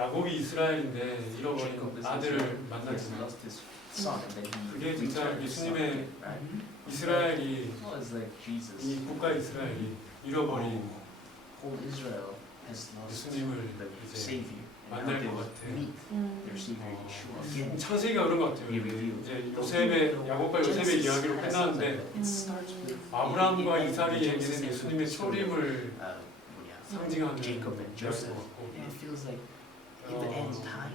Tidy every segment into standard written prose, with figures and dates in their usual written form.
야곱이 이스라엘인데 잃어버린 아들을 만났지만 그게 진짜 예수님의 이스라엘이 이 국가 이스라엘이 잃어버린 예수님을 이제 만날 것 같아. 창세기가 그런 것 같아요. 이제 요셉의 야곱과 요셉의 이야기로 끝나는데 아브라함과 이삭에게는 예수님의 초림을 상징하는 이야기인 것 같고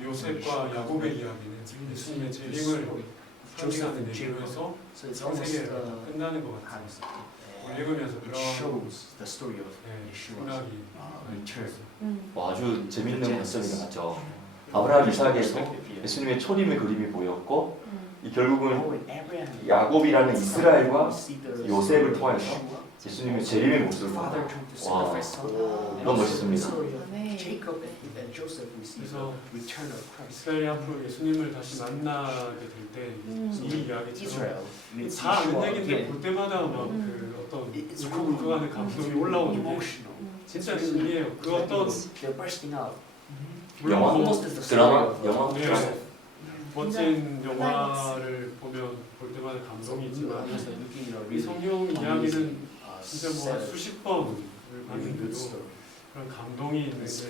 요셉과 야곱의 이야기는 예수님의 재림을 상징하는 얘기로 해서 창세기가 끝나는 것 같아요. 읽으면서 그런 생각이 아주 재밌는 관점이 나왔죠. 아브라함 이삭에서 예수님의 초림의 그림이 보였고 결국은 야곱이라는 이스라엘과 요셉을 통해서 예수님의 재림의 모습을 와 너무 멋있습니다. 그래서 이스라엘이 앞으로 예수님을 다시 만나게 될 때 이 이야기처럼 다 아는 얘기인데 볼 때마다 막 그 어떤 울컥울컥하는 감동이 올라오는데 진짜 신기해요. 그 어떤 영화? 드라마? 영화? 네, 멋진 영화를 보면 볼 때마다 감동이 있지만 이 성경 이야기는 진짜 뭐 수십 번을 봤는데도 그런 감동이 있는 참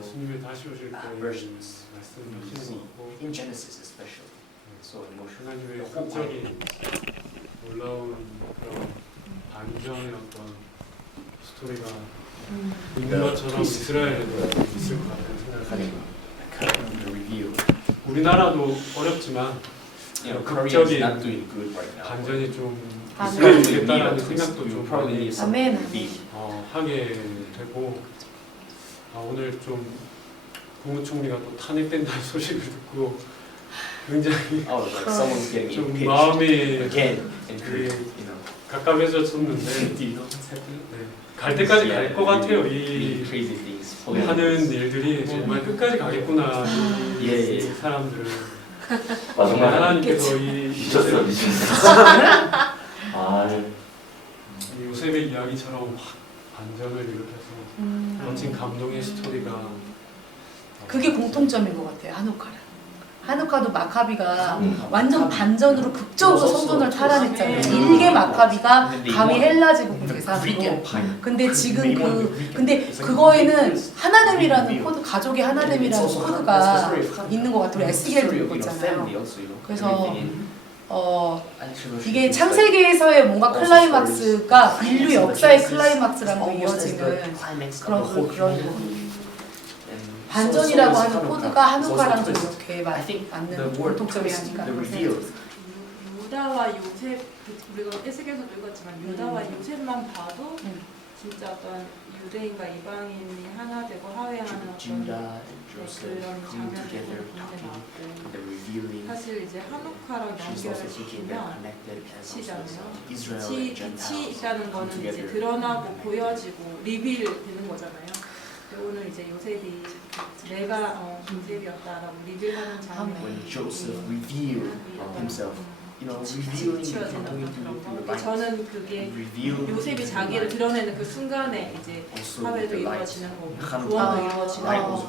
예수님이 다시 오실 때 말씀하시는 것 같고 하나님의 갑자기 놀라운 그런 반전의 어떤 스토리가 있는 것처럼 이스라엘에도 있을 것 같다는 생각이 우리나라도 어렵지만 극적인 반전이 좀 있어야 되겠다는 생각도 좀 많이 하게 되고 오늘 좀 국무총리가 또 탄핵된다는 소식을 듣고 굉장히 좀 마음이 가깝해졌었는데 갈 때까지 갈 것 같아요. 이 하는 일들이 정말 끝까지 가겠구나. 이 사람들은 정말 하나님께서 미쳤어. 요셉의 이야기처럼 확 반전을 일으켜서 멋진 감동의 스토리가 그게 공통점인 것 같아요. 하누카랑. 하누카도 마카비가 완전 반전으로 극적으로 성전을 탈환했잖아요. 일개 마카비가 가위 헬라 제국을 계산으로. 근데 지금 근데 그거에는 하나됨이라는 코드, 가족의 하나됨이라는 코드가 있는 것 같아요. 에스겔도 읽었잖아요. 그래서 이게 창세기에서의 뭔가 클라이막스가 인류 역사의 클라이막스랑도 이어지는 그런 반전이라고 하는 코드가 하누카랑 좀 이렇게 맞는 공통점이 아닌가. 유다와 요셉, 우리가 에스겔에서도 읽었지만 유다와 요셉만 봐도 진짜 어떤 유대인과 이방인이 하나 되고 화해하는 어떤 그런 장면들이 굉장히 나왔고 사실 이제 하누카랑 연결을 시키면 빛이잖아요. 빛이 있다는 거는 이제 드러나고 보여지고 리빌 되는 거잖아요. 오늘 이제 요셉이 내가 요셉이었다라고 리빌하는 장면이 저는 그게 요셉이 자기를 드러내는 그 순간에 이제 화해도 이루어지는 거고 구원도 이루어지는 거고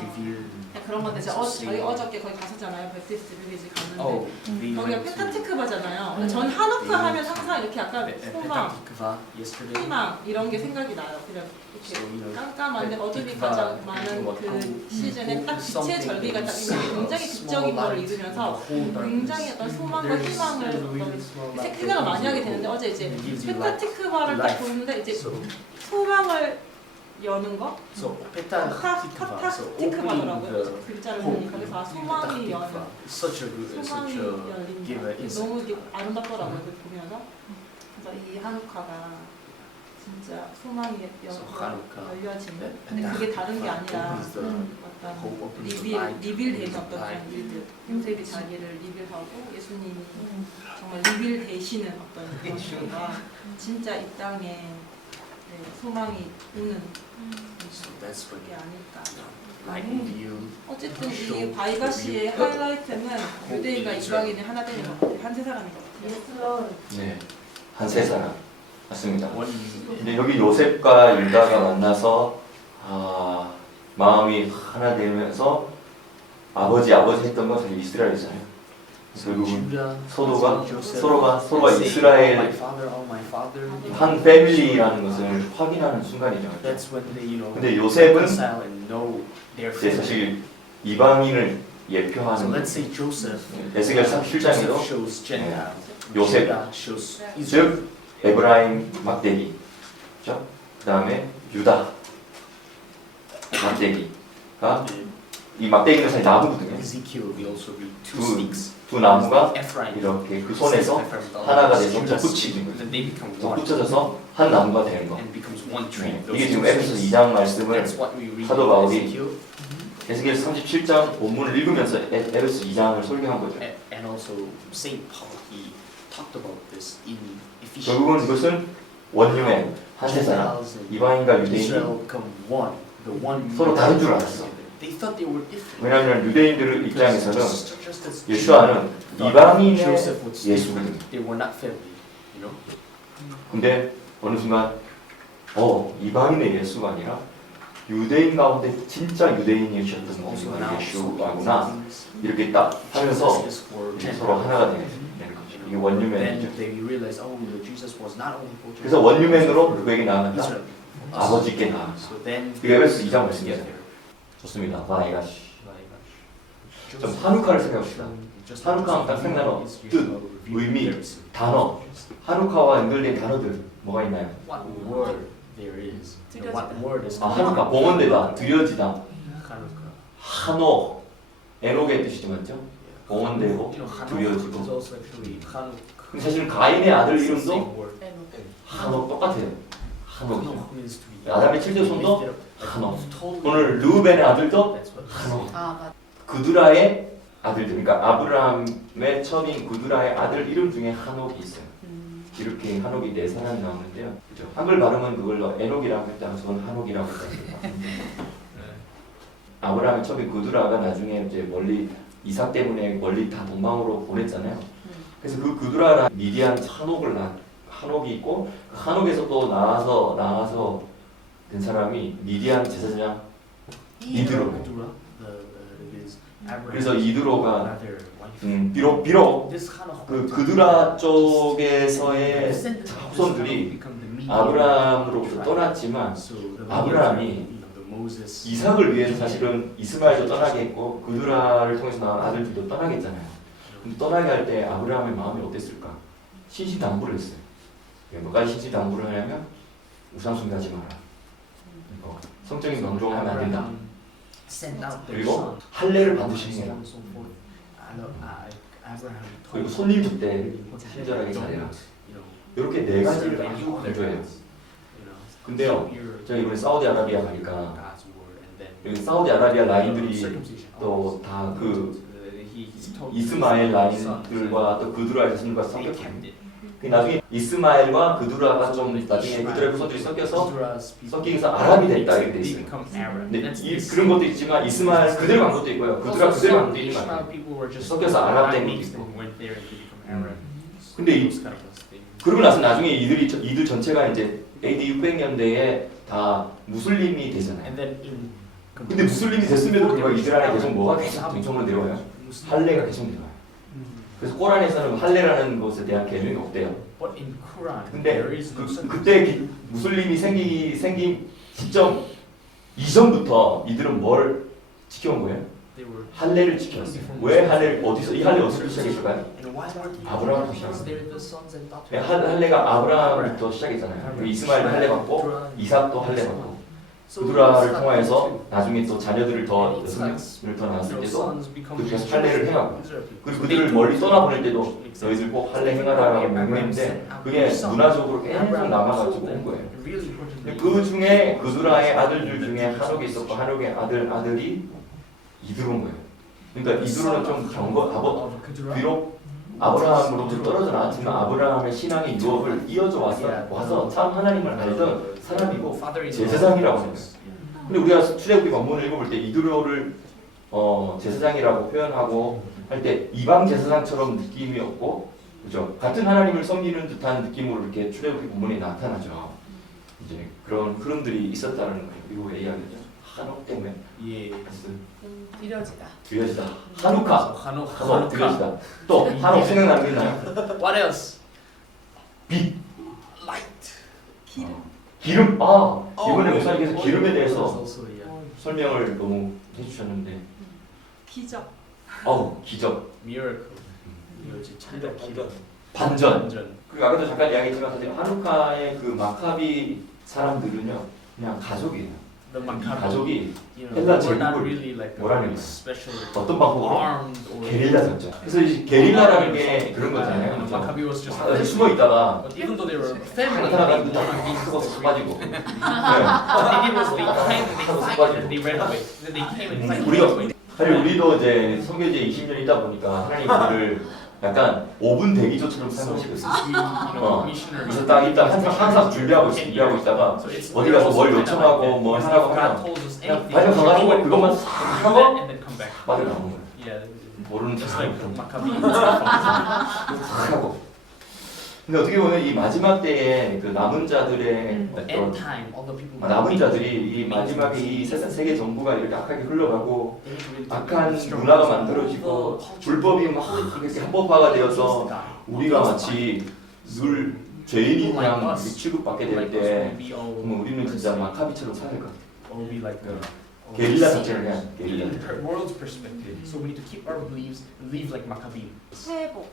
그런 건데 저희 어저께 거기 갔었잖아요. 베티스트 뮤비지 갔는데 거기가 펜타티크바잖아요. 전 하누카 하면 항상 이렇게 약간 소망, 희망 이런 게 생각이 나요. 그냥 이렇게 깜깜한데 어둠이 가장 많은 그 시즌에 딱 빛의 절기가 딱 굉장히 극적인 걸 이루면서 굉장히 어떤 소망과 희망을 생각을 많이 하게 되는데 어제 이제 펜타티크바를 딱 보는데 이제 소망을 여는 거? 카타티크바더라고요. 글자를 보니까 그래서 소망이 여는 소망이 열린 게 너무 아름답더라고요. 그걸 보면서 그래서 이 하누카가 진짜 소망이 열려지는 근데 그게 다른 게 아니라 어떤 리빌되는 어떤 그런 일들 요셉이 자기를 리빌하고 예수님이 정말 리빌 되시는 어떤 그런 거가 진짜 이 땅에 소망이 있는 그게 아닐까. 어쨌든 이 바이가시의 하이라이트는 유대인과 이방인이 하나 되는 것 같아요. 한 세 사람인 것 같아요. 네, 한 세 사람 맞습니다. 근데 여기 요셉과 유다가 만나서 마음이 하나 되면서 아버지 했던 건 사실 이스라엘이잖아요. 결국은 서로가 이스라엘 한 패밀리라는 것을 확인하는 순간이죠. 근데 요셉은 이제 사실 이방인을 예표하는 에스겔 37장에도 요셉, 즉 에브라임 막대기, 그렇죠? 그 다음에 유다 막대기가 이 막대기는 사실 나무거든요. 두 나무가 이렇게 그 손에서 하나가 돼서 덧붙여져서 한 나무가 되는 거. 이게 지금 에베소서 2장 말씀을 사도 바울이 에스겔 37장 본문을 읽으면서 에베소서 2장을 설교한 거죠. 결국은 이것은 원유의 한 세상, 이방인과 유대인이 서로 다른 줄 알았어. 왜냐하면 유대인들 입장에서는 예수와는 이방인의 예수거든. 근데 어느 순간 이방인의 예수가 아니라 유대인 가운데 진짜 유대인이셨던 분이 예수구나 이렇게 딱 하면서 서로 하나가 되는 거죠. 이게 원유맨이죠. 그래서 원유맨으로 그에게 나아간다. 아버지께 나아간다. 그게 에베소서 2장 말씀이에요. 좋습니다. 바이가시. 좀 하누카를 생각합시다. 하누카하면 딱 생각나는 뜻, 의미, 단어. 하누카와 연결된 단어들 뭐가 있나요? 하누카, 봉헌되다, 드려지다. 한옥, 에녹의 뜻이죠, 맞죠? 봉헌되고 드려지고. 근데 사실 가인의 아들 이름도 한옥 똑같아요. 한옥이죠. 아담의 7대 손도 한옥. 오늘 르우벤의 아들도 한옥. 그두라의 아들들, 그러니까 아브라함의 처인 그두라의 아들 이름 중에 한옥이 있어요. 이렇게 한옥이 4사람이 나오는데요. 그죠? 한글 발음은 그걸로 에녹이라고 했다가 저는 한옥이라고 했습니다. 아브라함의 처인 그두라가 나중에 이제 멀리 이삭 때문에 멀리 다 동방으로 보냈잖아요. 그래서 그 그두라라 미디안 한옥이 있고 그 한옥에서 또 나와서 된 사람이 미디안 제사장 이드로예요. 그래서 이드로가 비록 그 그두라 쪽에서의 후손들이 아브라함으로부터 떠났지만 아브라함이 이삭을 위해서 사실은 이스마엘도 떠나게 했고 그두라를 통해서 나온 아들들도 떠나게 했잖아요. 근데 떠나게 할 때 아브라함의 마음이 어땠을까? 신신당부를 했어요. 뭐까지 신신당부를 하냐면 우상 숭배하지 마라. 성적인 명종을 하면 안 된다. 그리고 할례를 반드시 행해라. 그리고 손님 줄 때 친절하게 잘해라. 이렇게 4가지를 아주 강조해요. 근데요, 제가 이번에 사우디아라비아 가니까 여기 사우디아라비아 라인들이 또 다 그 이스마엘 라인들과 또 그두라의 자손들과 섞였거든요. 나중에 이스마엘과 그두라가 좀 나중에 그들의 후손들이 섞이면서 아랍이 됐다 이렇게 돼 있어요. 근데 그런 것도 있지만 이스마엘 그대로 간 것도 있고요. 그두라 그대로 간 것도 있는 거예요. 섞여서 아랍 된 것도 있고. 근데 그러고 나서 나중에 이들 전체가 이제 AD 600년대에 다 무슬림이 되잖아요. 근데 무슬림이 됐음에도 불구하고 이들 안에 계속 뭐가 계속 정청으로 내려와요? 할례가 계속 내려와요. 그래서 코란에서는 할례라는 것에 대한 개념이 없대요. 근데 그때 무슬림이 생긴 시점 이전부터 이들은 뭘 지켜온 거예요? 할례를 지켰어요. 왜 할례를 이 할례 어디서 시작했을까요? 아브라함부터 시작했어요. 할례가 아브라함부터 시작했잖아요. 이스마엘도 할례 받고 이삭도 할례 받고 그두라를 통하여서 나중에 또 자녀들을 여성을 더 낳았을 때도 계속 할례를 행하고 그리고 그들을 멀리 떠나보낼 때도 너희들 꼭 할례 행하라라고 명령했는데 그게 문화적으로 계속 남아가지고 온 거예요. 그 중에 그두라의 아들들 중에 한옥이 있었고 한옥의 아들이 이드로인 거예요. 그러니까 이드로는 좀 비록 아브라함으로부터 떨어져 나왔지만 아브라함의 신앙의 유업을 이어져 와서 참 하나님을 알던 사람이고 제사장이라고 해요. 근데 우리가 출애굽기 본문을 읽어볼 때 이드로를 제사장이라고 표현하고 할 때 이방 제사장처럼 느낌이 없고 그죠? 같은 하나님을 섬기는 듯한 느낌으로 이렇게 출애굽기 본문에 나타나죠. 이제 그런 흐름들이 있었다는 거예요. 미국의 이야기죠. 한옥 때문에 이려지다. 드려지다. 한우카. 한옥. 한옥 드려지다. 또 한옥 생각나는 게 있나요? What else? 빛. Light. 기름. 아 이번에 목사님께서 기름에 대해서 Also, yeah. 설명을 너무 해주셨는데 기적. 기적. Miracle. 이거지 참된 기적. 반전. 그 아까도 잠깐 이야기했지만 사실 한우카의 그 마카비 사람들은요 그냥 가족이에요. The 이 Maccabi, 가족이 you know, 헬라 they were not 제국을 really like 뭐라는 a 거예요? special 어떤 방법으로? armed or 게릴라 작전. 그래서 이 게릴라라는 게 그런 거잖아요. The 그렇죠? Maccabi was just 사실 숨어 있다가 but even though they were a family, 나타나가 they wanted to be 크고 싹 빠지고. 네. What they did was they came and they fight and they ran away. Then they came and fight. 우리가 사실 우리도 이제 선교제 20년 있다 보니까 하나님 우리를 약간 5분 대기조처럼 사용하시거든요. 그래서 딱 일단 항상 준비하고 있다가 어디 가서 뭘 요청하고 뭘 하라고 하면 그냥 발전 가가지고 그것만 싹 하고 빠져 나오는 거예요. 모르는 척 하고. 근데 어떻게 보면 이 마지막 때에 그 남은 자들의 어떤 남은 자들이 이 마지막에 이 세계 정부가 이렇게 악하게 흘러가고 악한 문화가 만들어지고 불법이 막 이렇게 합법화가 되어서 우리가 마치 늘 죄인인 양 취급받게 될 때 그러면 우리는 진짜 마카비처럼 살아야 될 것 같아요. 게릴라 작전을 해야 돼. 게릴라. In the world's perspective, so we need to keep our beliefs and live like Maccabee. 회복.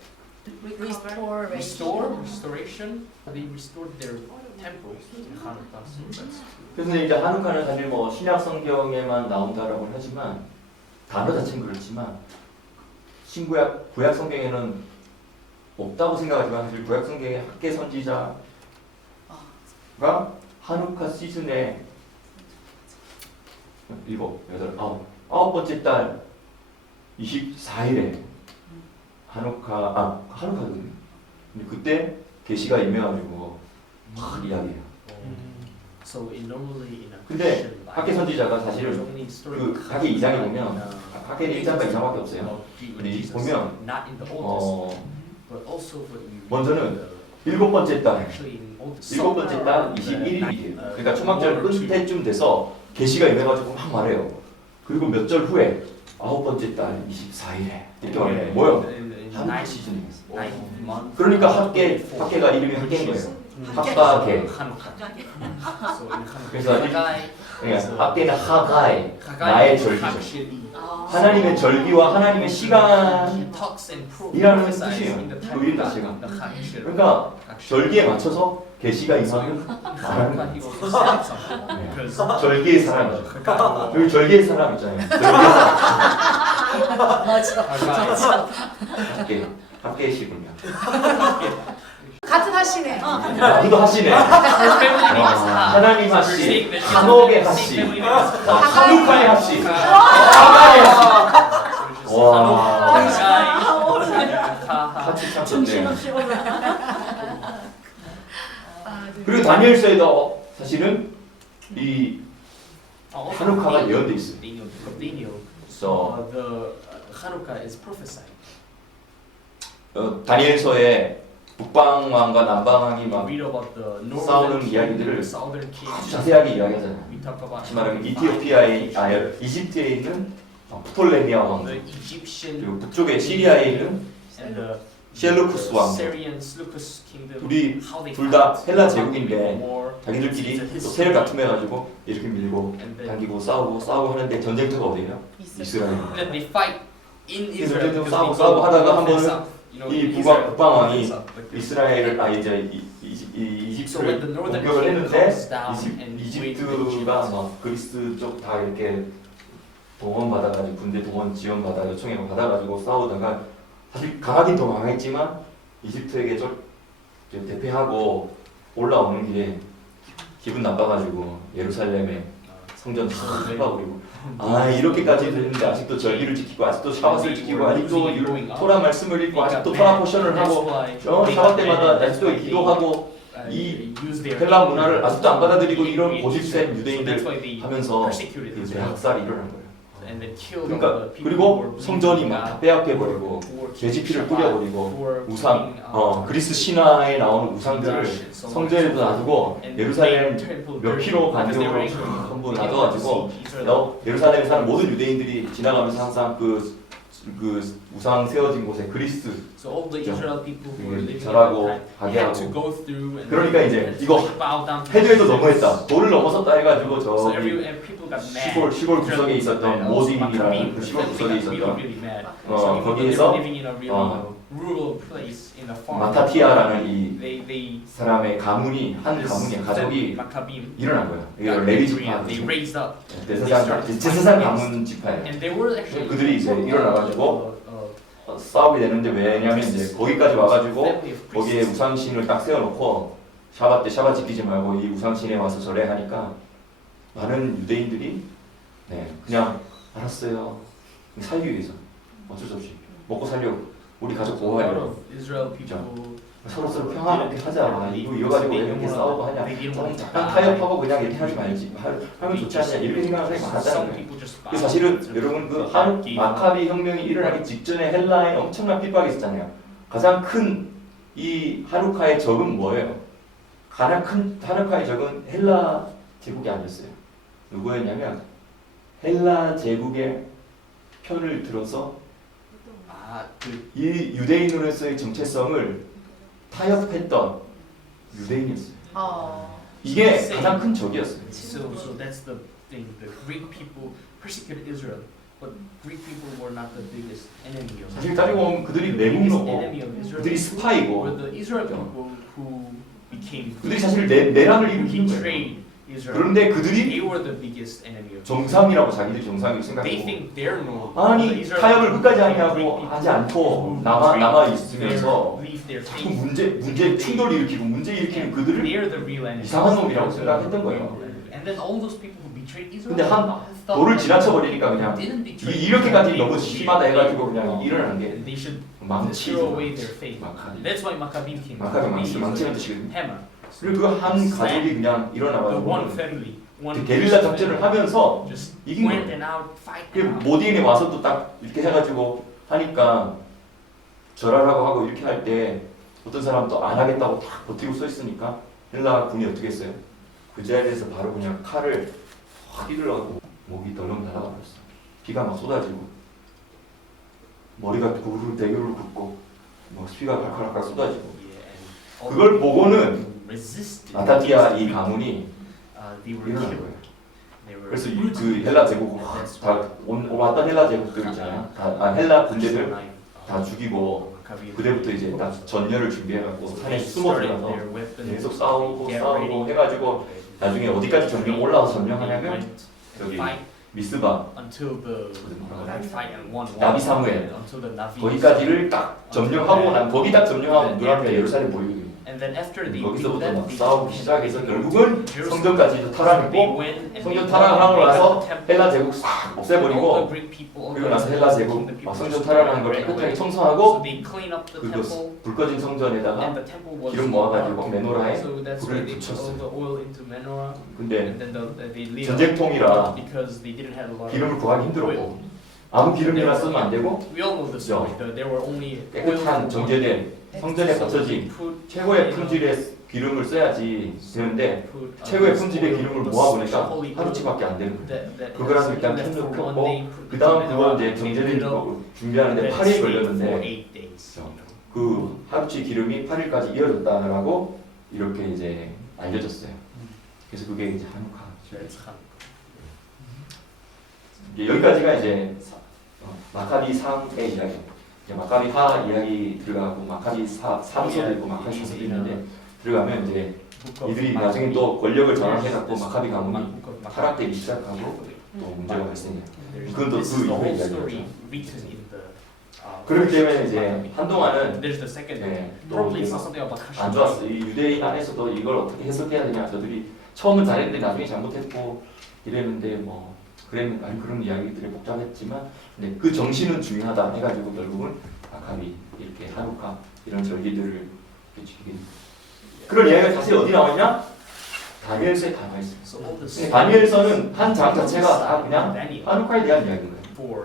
Restoration. They restored their temple in Hanukkah. So that's 그래서 이제 한우카는 사실 뭐 신약 성경에만 나온다라고 하지만 단어 자체는 그렇지만 신구약 구약 성경에는 없다고 생각하지만 사실 구약 성경의 학계 선지자가 한우카 시즌에 7, 8, 9번째 달 24일에 한우카거든요. 근데 그때 계시가 임해가지고 막 이야기해요. so normally in a 근데 Christian 학계 선지자가 사실은 only story 그 학계 2장에 보면 학계는 1장과 2장밖에 없어요. 근데 보면 not in the Old Testament, but also what we 먼저는 7번째 달 actually in Old 7번째 달 21일이에요. 그러니까 초막절 끝때쯤 돼서 계시가 임해가지고 막 말해요. 그리고 몇 절 후에 9번째 달 24일에 이렇게 말해요. 뭐요? 한우카 시즌이에요. 그러니까 학계가 이름이 학계인 거예요. 학가계. 그래서 학계는 하가이, 나의 절기죠. 하나님의 절기와 하나님의 시간이라는 뜻이에요. 그 이름 자체가. 그러니까 절기에 맞춰서 계시가 임하면 말하는 거예요. 절기의 사람이죠. 여기 절기의 사람 있잖아요. 절기의 사람. 맞아. 학계시군요. 같은 하시네. 우리도 하시네. 하나님 하시, 한옥의 하시, 한우카의 하시, 하가의 하시. 와, 하시 참 좋네. 그리고 다니엘서에도 사실은 이 한우카가 예언돼 있어요. 그래서 the Hanukkah is prophesied. 다니엘서에 북방 왕과 남방 왕이 막 Read about the northern 싸우는 king, 이야기들을 the southern king. 아주 자세하게 이야기하잖아요. We talk about 다시 말하면 이집트에 있는 프톨레미아 왕, the Egyptian 그리고 북쪽에 시리아에 있는 and the 셀루쿠스 왕. Syrian Seleucus kingdom. 둘이 how they 둘 다 fought, 헬라 how they 제국인데 war, 자기들끼리 it's a 또 history. 세를 다툼해가지고 이렇게 밀고 And then, 당기고 싸우고 하는데 전쟁터가 어디예요? 이스라엘. and then they fight in 이 Israel. 전쟁터 because they 싸우고 go 하다가 north 한 and 번은 south. You know, 이 in 북방 Israel, 왕이 north and south, like this. 이스라엘을 이제 So when the 이집트를 northern 공격을 king 했는데 comes down and wins 이집트가 막 그리스 쪽 다 이렇게 동원 받아가지고 군대 동원 지원 받아 요청해 받아가지고 싸우다가 사실 강하긴 더 강했지만 이집트에게 좀 대패하고 올라오는 길에 기분 나빠가지고 예루살렘에 성전 다 밟아버리고 아 이렇게까지 됐는데 아직도 절기를 지키고 아직도 샤밧을 지키고 아직도 토라 말씀을 읽고 아직도 토라 포션을 하고 샤밧 때마다 아직도 기도하고 이 헬라 문화를 아직도 안 받아들이고 이런 고집센 유대인들 하면서 이제 학살이 일어난 거예요. and then killed all 그러니까 the people who 그리고 were 성전이 believing 막 다 God, 빼앗겨 who 버리고 were 돼지피를 keeping 뿌려버리고 Shabbat, who were 우상 keeping, 그리스 신화에 나오는 우상들을 성전에도 놔두고 and 예루살렘 made temple 몇 dirty 킬로 because they were 간격으로 angry. 전부 They didn't want to 놔둬가지고 see Israel. 예루살렘에 사는 모든 유대인들이 지나가면서 항상 그 우상 세워진 곳에 그리스 So all the Israel people who were living at 절하고 that time, they had to 하게하고 go through and 그러니까 이제 and 이거 bow down to 해저에도 Jesus. 너무했다. 돌을 넘어섰다 해가지고 So 저기 and people got mad. 시골 구석에 있었던 모딘이라는 그 시골 구석에 있었던 really mad. So even though they 거기에서 were living in a really rural place in a farm. 마타티아라는 이 They 사람의 가문이 한 가문이 가족이 Maccabim 일어난 거예요. 이게 got 레위 angry 지파 and they raised up 제사장 가문 지파예요. and they were actually 그들이 이제 일어나가지고 싸우게 되는데 왜냐면 이제 거기까지 와가지고 family of 거기에 priests. 우상신을 딱 세워놓고 샤bat 때 샤bat 지키지 말고 이 우상신에 와서 절해하니까 많은 유대인들이 그냥 알았어요. 살기 위해서 어쩔 수 없이 먹고 살려고 우리 가족 So a lot 보호하려고 of Israel people 서로 평화롭게 하자. 이거 이어가지고 왜 이렇게 싸우고 하냐. 좀 잠깐 타협하고 그냥 이렇게 하지 말지. 하면 좋지 않냐. 이렇게 생각하는 사람이 많았다는 거예요. 그 사실은 여러분 그 마카비 혁명이 일어나기 직전에 헬라에 엄청난 핍박이 있었잖아요. 가장 큰 이 하루카의 적은 뭐예요? 가장 큰 하루카의 적은 헬라 제국이 아니었어요. 누구였냐면 헬라 제국의 편을 들어서 이 유대인으로서의 정체성을 타협했던 유대인이었어요. 이게 가장 큰 적이었어요. So that's the thing. The Greek people persecuted Israel, but Greek people were not the biggest enemy of 사실 따지고 보면 그들이 내국노고 enemy of Israel. 그들이 스파이고 Were the Israel people who became 그들이 사실 내란을 who 일으킨 거예요. betrayed Israel. 그런데 그들이 They were the biggest enemy of 정상이라고 자기들이 정상이라고 They 생각하고 think they're normal. 아니 The Israel 타협을 people 끝까지 think 하냐고 Greek people 하지 않고 who 남아 betrayed 있으면서 leave their 자꾸 faith. 문제 충돌을 일으키고 문제 일으키는 그들을 They're the real enemy. 이상한 놈이라고 생각했던 거예요. And then all those people who betrayed Israel. 근데 도를 지나쳐 버리니까 그냥 didn't betray 이렇게까지 Israel. 너무 심하다 해가지고 그냥 일어난 게 They should 망치죠. throw away their faith. 마카비. That's why Maccabim came. 마카비 Maccabim 망치는 is 뜻이거든요. a hammer. 그리고 그 한 가족이 그냥 The one 일어나가지고 family, one 그 게릴라 작전을 하면서 just 이긴 went 거예요. and out, fight 그 them out. 모딘에 와서 또 딱 이렇게 해가지고 하니까 절하라고 하고 이렇게 할 때 어떤 사람은 또 안 하겠다고 딱 버티고 서 있으니까 헬라 군이 어떻게 했어요? 그 자리에서 바로 그냥 칼을 확 휘둘러가지고 목이 덜렁 달아가 버렸어. 피가 막 쏟아지고 머리가 구르르 대교를 긋고 뭐 피가 칼칼칼 쏟아지고 그걸 보고는 아타티아 이 가문이 일어난 거예요. 그래서 그 헬라 제국 다 왔던 헬라 제국들 있잖아요. 헬라 군대들 다 죽이고 그때부터 이제 딱 전열을 준비해갖고 산에 숨어 들어가서 계속 싸우고 해가지고 나중에 어디까지 점령 올라와서 점령하냐면 저기 미스바 나비 사무엘 거기까지를 딱 점령하고 난 거기 딱 점령하고 눈앞에 예루살렘 보이거든요. 거기서부터 막 싸우기 시작해서 결국은 성전까지도 탈환했고 성전 탈환하고 나서 헬라 제국 싹 없애버리고 그리고 나서 헬라 제국 막 성전 탈환하는 걸 깨끗하게 청소하고 그거 불 꺼진 성전에다가 기름 모아가지고 메노라에 불을 붙였어요. 근데 전쟁통이라 기름을 구하기 힘들었고 아무 기름이나 쓰면 안 되고 깨끗한 정제된 성전에 받쳐진 최고의 품질의 기름을 써야지 되는데 최고의 품질의 기름을 모아보니까 하루치밖에 안 되는 거예요. 그거라서 일단 캔을 폈고 그 다음 그거 이제 정제된 거 준비하는데 8일 걸렸는데 그 하루치 기름이 8일까지 이어졌다라고 이렇게 이제 알려졌어요. 그래서 그게 이제 한우카. 여기까지가 이제 마카비 상의 이야기. 마카비 하 이야기 들어가고 마카비 사서도 있고 마카비 사서도 있는데 들어가면 이제 이들이 나중에 또 권력을 장악해갖고 마카비 가문이 타락되기 시작하고 또 문제가 발생해요. 그건 또 그 이후의 이야기죠. 그렇기 때문에 이제 한동안은 또 안 좋았어요. 이 유대인 안에서도 이걸 어떻게 해석해야 되냐. 저들이 처음은 잘했는데 나중에 잘못했고 이랬는데 뭐 그런 이야기들이 복잡했지만 근데 그 정신은 중요하다 해가지고 결국은 마카비 이렇게 하루카 이런 절기들을 지키게 그런 이야기가 사실 어디 나와있냐? 다니엘서에 다 나와있어요. 다니엘서는 한 장 자체가 다 그냥 하루카에 대한 이야기인 거예요.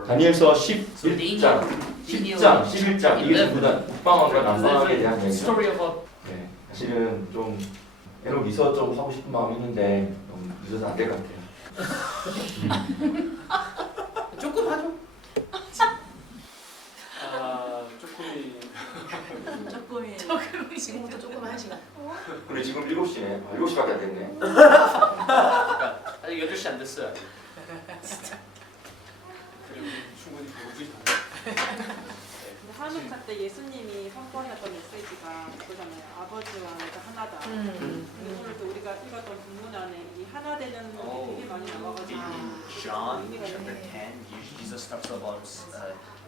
다니엘서 So 11장, Daniel 10장, 11장 이게 전부 다 북방왕과 남방왕에 대한 얘기죠. story about 네, 사실은 좀 애로 미서 좀 하고 싶은 마음이 있는데 너무 늦어서 안 될 것 같아요. 조금 하죠. 조금이 조금이 지금부터 조금 한 시간. 그래 지금 7시네. 7시밖에 안 됐네. 아직 8시 안 됐어요. 충분히 배고프지 한옥 때 예수님이 선포하셨던 메시지가 그거잖아요. 아버지와 내가 하나다. 오늘 또 우리가 읽었던 본문 안에 이 하나 되는 것이 되게 많이 나와가지고 In John chapter 10, Jesus talks about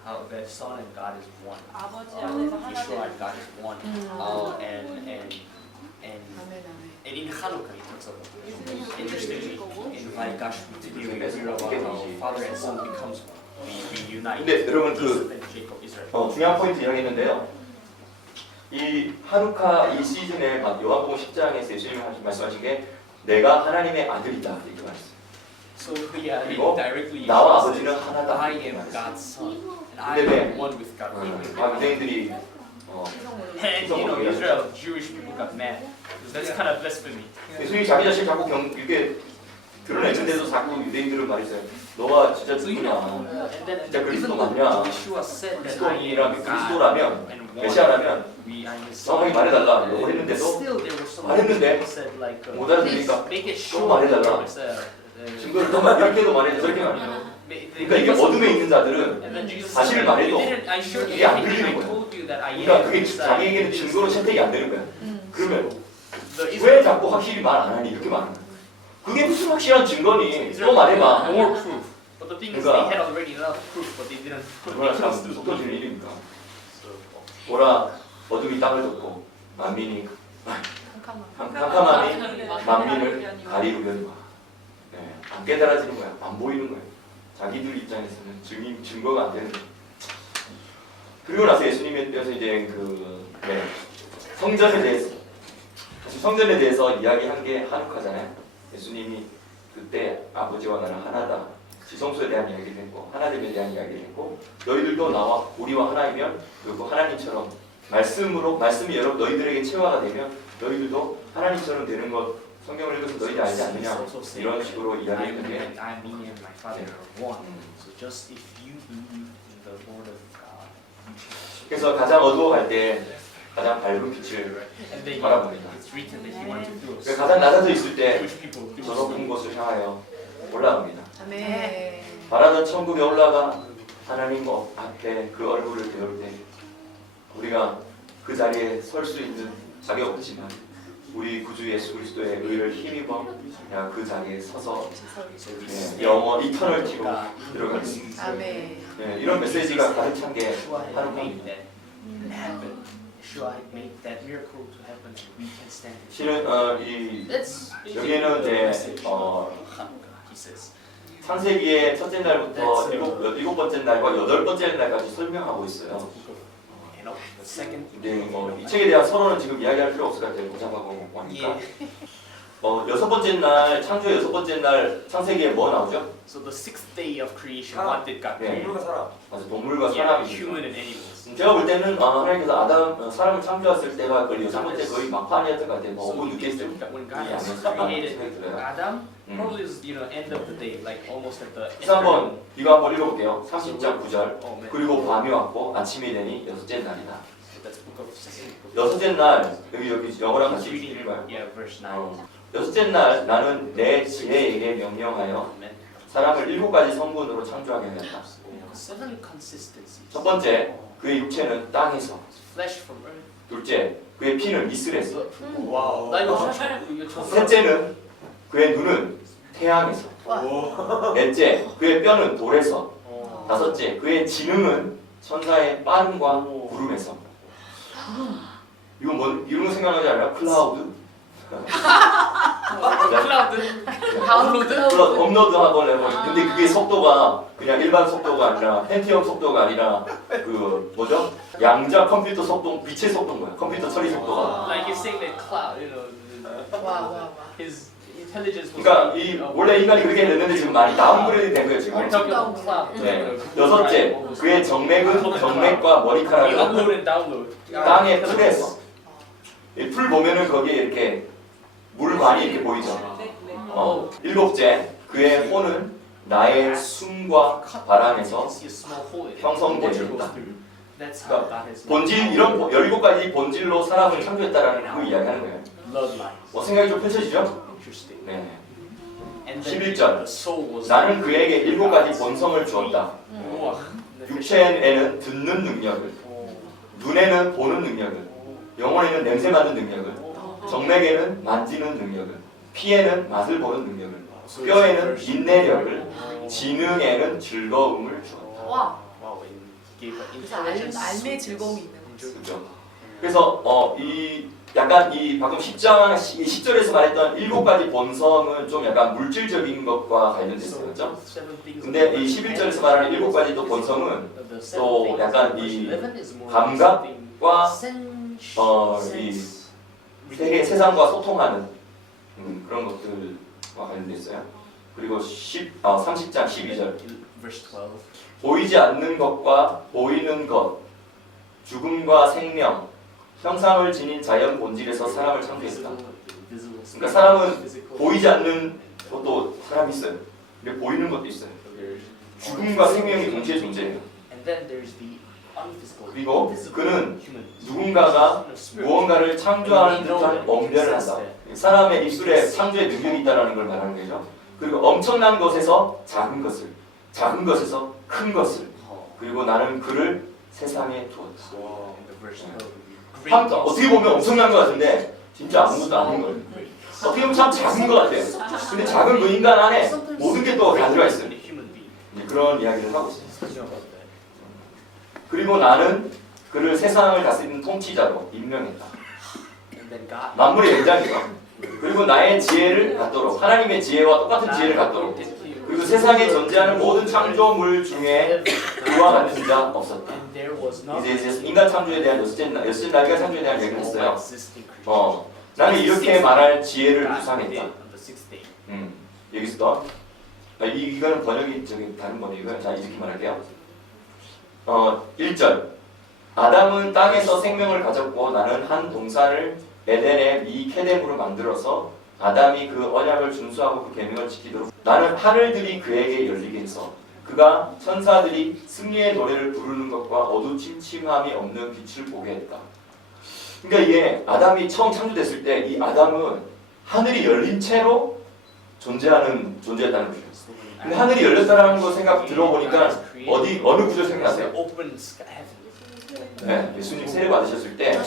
how the Son and God is one. 아버지 안에서 하나 Yeshua 되는 and God is one. And 아멘 아멘. and in Hanukkah he talks about 예수님을 interestingly 거고 in Vayigash today we hear about how father and son becomes one. We unite. 근데 여러분 Joseph and Jacob, Israel. 중요한 포인트 이야기했는데요. 이 하누카 이 시즌에 요한복음 10장에서 예수님이 말씀하신 게 내가 하나님의 아들이다 이렇게 말했어요. So yeah, 그리고 directly 나와 says, 아버지는 하나다. I am God's son and I 근데 am one with God. 유대인들이 And you know, Israel, Jewish people got mad. That's kind of blasphemy. 예수님이 자기 자신 자꾸 이렇게 드러냈는데도 자꾸 유대인들은 말했어요. 너가 진짜 So you 누구냐? know, and then 진짜 even 그리스도 though 맞냐? Yeshua said that I am God 그리스도라면 and one, 메시아라면 we are His 정확하게 son. 말해달라. 이러고 했는데도 Still, there were some 말했는데 people who said like, 못 알아들으니까 make it 또 sure 말해달라. 증거를 또 이렇게도 말해줘 저렇게 말해줘. 그러니까 이게 어둠에 있는 자들은 사실을 말해도 이게 안 들리는 거야. 그러니까 그게 자기에게는 증거로 채택이 안 되는 거야. 그러면 왜 자꾸 확실히 말 안 하니 이렇게 말하는 거야. 그게 무슨 확실한 증거니? 또 말해봐. More proof. But the thing is, they 그러니까 had already enough proof, but they didn't put 얼마나 it 참 close to 속도 the 주는 일입니까? 보라 어둠이 땅을 덮고 만민이 캄캄함이 만민을 가리우려니와. 네, 안 깨달아지는 거야. 안 보이는 거야. 자기들 입장에서는 증거가 안 되는 거야. 그리고 나서 예수님께서 이제 성전에 대해서 이야기한 게 하누카잖아요. 예수님이 그때 아버지와 나는 하나다. 지성소에 대한 이야기를 했고 하나됨에 대한 이야기를 했고 너희들도 나와 우리와 하나이면 그리고 하나님처럼 말씀이 여러분 너희들에게 체화가 되면 너희들도 하나님처럼 되는 것 성경을 읽어서 너희들 알지 않느냐 이런 식으로 이야기했는데 I mean and my Father are one. So just if you believe in the Word of God, 그래서 가장 어두워갈 때 가장 밝은 빛을 and then 바라봅니다. it's written that He wanted to do 그러니까 가장 낮아져 있을 때 Jewish people do 저 높은 곳을 향하여 올라갑니다. 아멘. 바라던 천국에 올라가 하나님 앞에 그 얼굴을 배울 때 우리가 그 자리에 설 수 있는 자격 없지만 우리 구주 예수 그리스도의 의를 힘입어 그냥 그 자리에 서서 영원 이터널 티로 들어가겠습니다. 아멘. 이런 메시지가 가득 찬 게 Yeshua had 하루입니다. made that happen. Yeshua had made that miracle to happen so we can stand it. 실은 이 That's 여기에는 이제 Hanukkah, he says. 창세기의 첫째 날부터 일곱 번째 날과 여덟 번째 날까지 설명하고 있어요. You know, the second. 근데 이 책에 대한 서론은 지금 이야기할 필요 없을 것 같아요. 복잡하고 하니까. 여섯 번째 날 창조의 여섯 번째 날 창세기에 뭐 나오죠? So the sixth day of creation, what did God 네. create? 맞아, 동물과 Yeah, 사람이. human and animals. 제가 볼 때는 하나님께서 사람을 창조했을 때가 거의 여섯 번째 거의 막판이었던 것 같아요. 뭐 5분 늦게 했어요. When God created Adam, probably is end of the day, like almost at the. 그래서 한번 이거 한번 읽어볼게요. 30장 9절. Oh man. 그리고 밤이 왔고 아침이 되니 여섯째 날이다. That's book of Genesis. 여섯째 날 여기 영어랑 같이 Reading, 읽어요. yeah, verse 9. 여섯째 날 나는 내 지혜에게 명령하여 Amen. 사람을 7가지 성분으로 창조하게 하였다. Seven consistencies. 첫 번째, 그의 육체는 땅에서. Flesh from earth. 둘째, 그의 피는 이슬에서. 와우. 나 이거 처음. 셋째는 그의 눈은 태양에서. 넷째, 그의 뼈는 돌에서. 다섯째, 그의 지능은 천사의 빠름과 구름에서. 이거 이런 거 생각나지 않아요? 클라우드? 클라우드. 다운로드. 업로드하고 근데 그게 속도가 그냥 일반 속도가 아니라 펜티엄 속도가 아니라 그 뭐죠? 양자 컴퓨터 속도, 빛의 속도인 거야. 컴퓨터 처리 속도가. Like you're saying that cloud, you know. 와. His intelligence was 그러니까 이 원래 인간이 그렇게 됐는데 지금 많이 다운그레이드 된 거예요 지금. We're talking about cloud. 네. 여섯째, 그의 정맥과 We 머리카락은 upload and download. 땅에 풀에서. 이 풀 보면은 거기에 이렇게 물관이 이렇게 보이죠. 일곱째, 그의 혼은 나의 숨과 바람에서 See a small hole in it. 형성되어 Water 있다. goes through. That's how 그러니까 God has 본질 이런 17가지 본질로 사람을 창조했다라는 그 이야기하는 거예요. love life. 생각이 좀 펼쳐지죠? Interesting. 네. And then 11절. the soul was 나는 그에게 7가지 본성을 주었다. 우와. 육체에는 듣는 능력을, 눈에는 보는 능력을, 영혼에는 냄새 맡는 능력을, 정맥에는 만지는 능력을, 피에는 맛을 보는 능력을, 뼈에는 인내력을, 지능에는 즐거움을 주었다. 와, Wow, and he gave an 그래서 intelligence. 알매 즐거움이 있는 거지. 그죠? 그래서 이 약간 이 방금 10절에서 말했던 7가지 본성은 좀 약간 물질적인 것과 관련됐어요, 그렇죠? 근데 이 11절에서 말하는 7가지 또 본성은 또 약간 이 감각과 이 세상과 소통하는 그런 것들과 관련됐어요. 그리고 30장 12절 verse 12. 보이지 않는 것과 보이는 것, 죽음과 생명, 형상을 지닌 자연 본질에서 사람을 창조했다. 그러니까 사람은 보이지 않는 것도 사람이 있어요. 근데 보이는 것도 있어요. 죽음과 생명이 동시에 존재해요. And then there's the unphysical. 그리고 그는 누군가가 무언가를 창조하는 듯한 언변을 한다. 사람의 입술에 창조의 능력이 있다는 걸 말하는 거죠. 그리고 엄청난 것에서 작은 것을, 작은 것에서 큰 것을, 그리고 나는 그를 세상에 두었다. 어떻게 보면 엄청난 것 같은데 진짜 아무것도 아닌 거예요. 어떻게 보면 참 작은 것 같아요. 근데 작은 그 인간 안에 모든 게 또 다 들어가 있어요. 그런 이야기를 하고 있어요. 그리고 나는 그를 세상을 다스리는 통치자로 임명했다. 만물의 영장이요. 그리고 나의 지혜를 갖도록, 하나님의 지혜와 똑같은 지혜를 갖도록, 그리고 세상에 존재하는 모든 창조물 중에 그와 같은 자 없었다. 이제 인간 창조에 대한 여섯째 날인간 창조에 대한 얘기를 했어요. 나는 이렇게 말할 지혜를 구상했다. 여기서 이거는 번역이 다른 번역이고요. 자, 이렇게 말할게요. 1절 아담은 땅에서 생명을 가졌고 나는 한 동산을 에덴의 미케뎀으로 만들어서 아담이 그 언약을 준수하고 그 계명을 지키도록 나는 하늘들이 그에게 열리게 해서 그가 천사들이 승리의 노래를 부르는 것과 어두침침함이 없는 빛을 보게 했다. 그러니까 이게 아담이 처음 창조됐을 때 이 아담은 하늘이 열린 채로 존재했다는 거죠. 근데 하늘이 열렸다라는 거 생각 들어보니까 어느 구절 생각나세요? 네, 예수님 세례 받으셨을 때,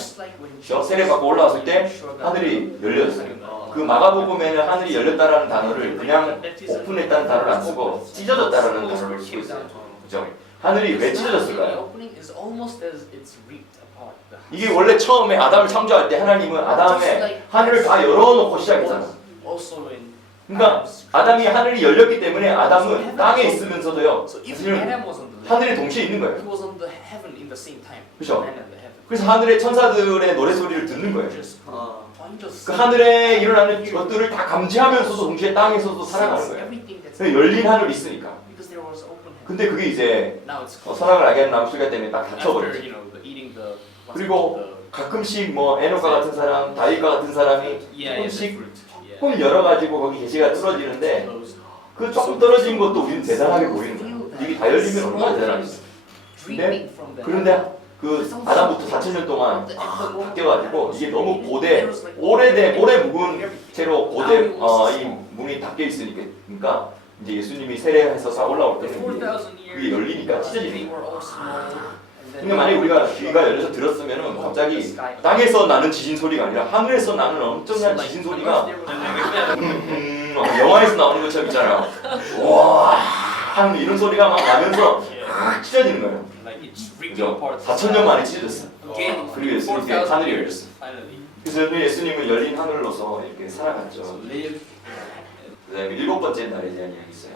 세례 받고 올라왔을 때 하늘이 열렸어요. 그 마가복음에는 하늘이 열렸다라는 단어를 그냥 오픈했다는 단어를 안 쓰고 찢어졌다라는 단어를 쓰고 있어요. 그죠? 하늘이 왜 찢어졌을까요? 이게 원래 처음에 아담을 창조할 때 하나님은 아담의 하늘을 다 열어놓고 시작했잖아요. 그러니까 아담이 하늘이 열렸기 때문에 아담은 땅에 있으면서도요 사실은 하늘에 동시에 있는 거예요. 그렇죠? 그래서 하늘의 천사들의 노래 소리를 듣는 거예요. 그 하늘에 일어나는 것들을 다 감지하면서도 동시에 땅에서도 살아가는 거예요. 열린 하늘이 있으니까. 근데 그게 이제 선악을 알게 하는 나무술가 때문에 딱 닫혀버렸죠. 그리고 가끔씩 뭐 에녹과 같은 사람, 다윗과 같은 사람이 조금씩 꿈 열어가지고 거기 계시가 뚫어지는데 그 조금 떨어진 것도 우리는 대단하게 보이는 거예요. 이게 다 열리면 얼마나 대단하겠어요. 그런데 그 아담부터 4,000년 동안 바뀌어가지고 이게 너무 오래 묵은 채로 이 문이 닫혀 있으니까 그러니까 이제 예수님이 세례해서 다 올라올 때는 그게 열리니까 찢어지는 거예요. 근데 만약에 우리가 귀가 열려서 들었으면은 갑자기 땅에서 나는 지진 소리가 아니라 하늘에서 나는 엄청난 지진 소리가 영화에서 나오는 것처럼 있잖아요. 와 하는 이런 소리가 막 나면서 찢어지는 거예요. 그죠? 4,000년 만에 찢어졌어. 그리고 예수님께 하늘이 열렸어. 그래서 예수님은 열린 하늘로서 이렇게 살아갔죠. 그 다음에 7번째 날에 대한 이야기 있어요.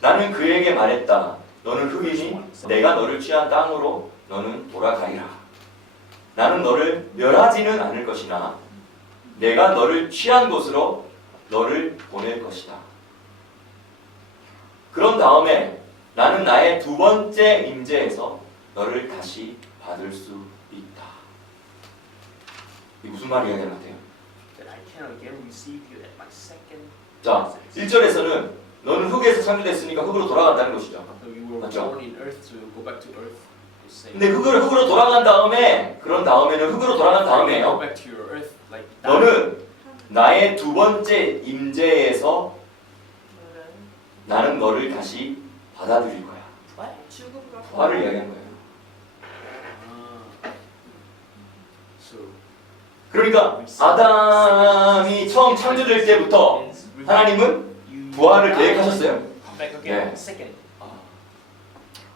나는 그에게 말했다. 너는 흙이니 내가 너를 취한 땅으로 너는 돌아가리라. 나는 너를 멸하지는 않을 것이나 내가 너를 취한 곳으로 너를 보낼 것이다. 그런 다음에 나는 나의 두 번째 임재에서 너를 다시 받을 수 있다. 이 무슨 말이 이야기하는 것 같아요? That I can again receive you at my second. 자, 1절에서는 너는 흙에서 창조됐으니까 흙으로 돌아간다는 것이죠. So you were 맞죠? born in earth to go back to earth. You say. 근데 흙으로 돌아간 다음에 그런 다음에는 흙으로 돌아간 Go 다음에요. back to your earth like that. 너는 나의 두 번째 임재에서 나는 너를 다시 받아들일 거야. 주급과 부활을 이야기한 거예요. So 그러니까 아담이 처음 창조될 때부터 하나님은 부활을 계획하셨어요. Come back again. 네. Second.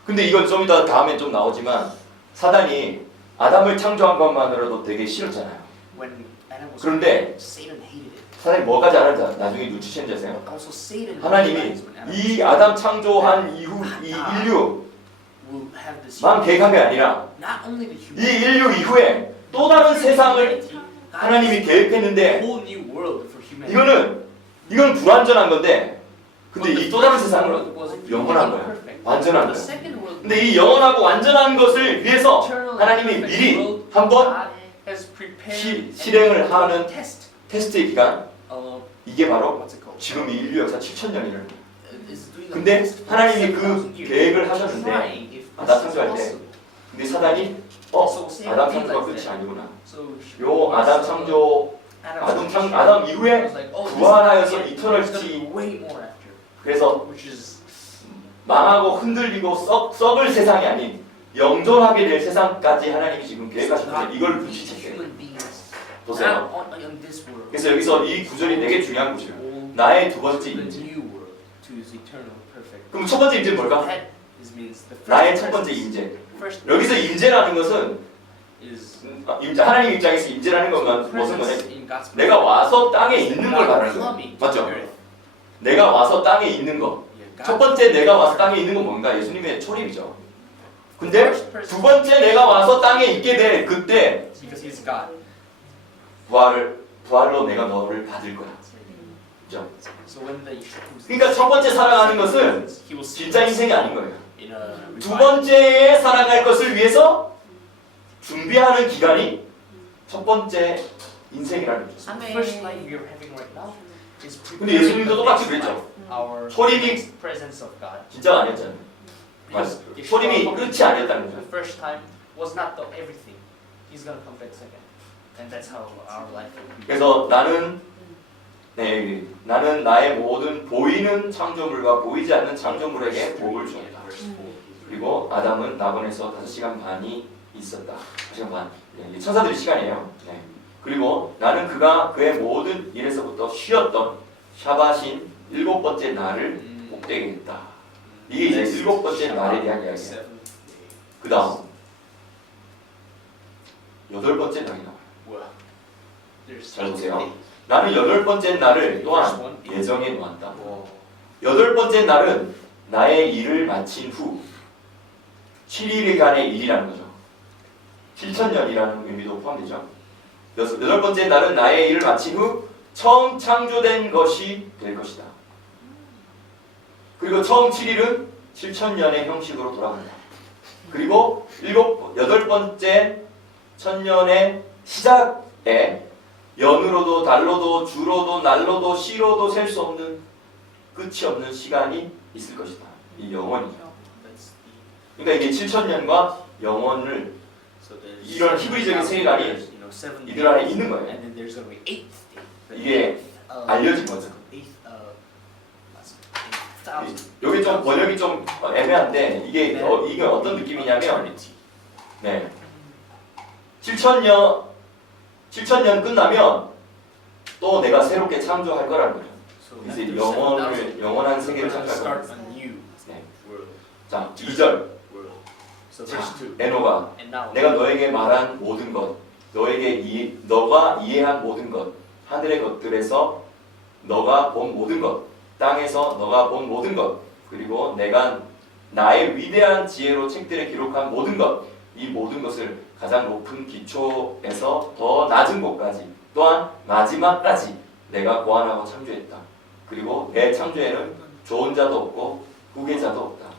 근데 이건 좀 이따 다음에 좀 나오지만 사단이 아담을 창조한 것만으로도 되게 싫었잖아요. When Adam was 그런데 Satan hated it. 사단이 뭐까지 알았는지 나중에 눈치챘는지 아세요? But also Satan 하나님이 realized when Adam 이 아담 창조한 이후 이 인류만 will have this 계획한 게 아니라 not only the 이 human 인류 이후에 또 다른 세상을 하나님이 계획했는데 whole new world for humanity. 이건 불완전한 건데 근데 이 또 다른 세상은 영원한 거예요. 완전한 The 거예요. second world. 근데 이 영원하고 완전한 것을 위해서 하나님이 미리 한번 실행을 하는 test. 테스트의 기간 이게 바로 What's it called? 지금 이 인류 역사 7,000년이라는 거예요. Is doing a 근데 test for 하나님이 그 7,000 years. 계획을 하셨는데 Trying if 아담 this is 창조할 때 possible. 근데 사단이 아담 창조가 끝이 아니구나. So 요 아담 창조 아담 이후에 부활하여서 이터널티 그래서 which is 망하고 흔들리고 썩을 세상이 아닌 영존하게 될 세상까지 하나님이 지금 계획하셨는데 이걸 눈치챘어요. human beings. 보세요. Not on this world. 그래서 여기서 이 구절이 되게 중요한 구절이에요. 나의 두 번째 The 임재. new world to his eternal perfect. 그럼 첫 번째 임재는 뭘까? That is means the 나의 first 첫 번째 presence. 임재. First 여기서 임재라는 것은 is 하나님 입장에서 임재라는 것만 무슨 presence 거냐? in God's 내가 와서 땅에 있는 걸 말하는 거예요. coming 맞죠? to earth. 내가 와서 땅에 있는 거. Yeah, 첫 God- 번째 내가 와서 땅에 있는 건 뭔가? 예수님의 초림이죠. 근데 First person, 두 번째 내가 와서 땅에 있게 될 그때 because he's God. 부활로 내가 너를 받을 거야. 그죠? So when the 그러니까 첫 번째 살아가는 것은 he will see 진짜 인생이 아닌 거예요. in a 두 번째에 살아갈 것을 위해서 준비하는 기간이 첫 번째 인생이라는 거죠. The 아멘. first life we are having right now is 근데 예수님도 똑같이 그랬죠. our 초림이 presence of God. 진짜가 아니었잖아요. Because 맞아요. if 초림이 you are 끝이 아니었다는 the 거죠. first time was not the everything. He's gonna come back second, and that's how our life will be. 그래서 나는 나의 모든 보이는 창조물과 보이지 않는 창조물에게 복을 주었다. 그리고 아담은 낙원에서 5시간 반이 있었다. 5시간 반. 네, 천사들의 시간이에요. 네. 그리고 나는 그가 그의 모든 일에서부터 쉬었던 샤바신 7번째 날을 복되게 했다. 이게 이제 7번째 날에 대한 이야기예요. 그 다음 8번째 날이 나와요. 잘 보세요. 나는 8번째 날을 또한 예정해 놓았다. 8번째 날은 나의 일을 마친 후 7일간의 일이라는 거죠. 7,000년이라는 의미도 포함되죠. 8번째 날은 나의 일을 마친 후 처음 창조된 것이 될 것이다. 그리고 처음 7일은 7,000년의 형식으로 돌아간다. 그리고 8번째 1,000년의 시작에 연으로도 달로도 주로도 날로도 시로도 셀 수 없는 끝이 없는 시간이 있을 것이다. 이 영원이죠. 그러니까 이게 7,000년과 영원을 이런 히브리적인 세계관이 이들 안에 있는 거예요. And then there's gonna be eighth day. 이게 알려진 거죠. 여기 좀 번역이 좀 애매한데 이게 이게 어떤 느낌이냐면 네. 7,000년 끝나면 또 내가 새롭게 창조할 거라는 거죠. 이제 영원한 세계를 창조할 거예요. 네. 자, 2절. 자, 에노가 내가 너에게 말한 모든 것, 너가 이해한 모든 것, 하늘의 것들에서 너가 본 모든 것, 땅에서 너가 본 모든 것, 그리고 내가 나의 위대한 지혜로 책들에 기록한 모든 것, 이 모든 것을 가장 높은 기초에서 더 낮은 곳까지, 또한 마지막까지 내가 고안하고 창조했다. 그리고 내 창조에는 좋은 자도 없고 후계자도 없다.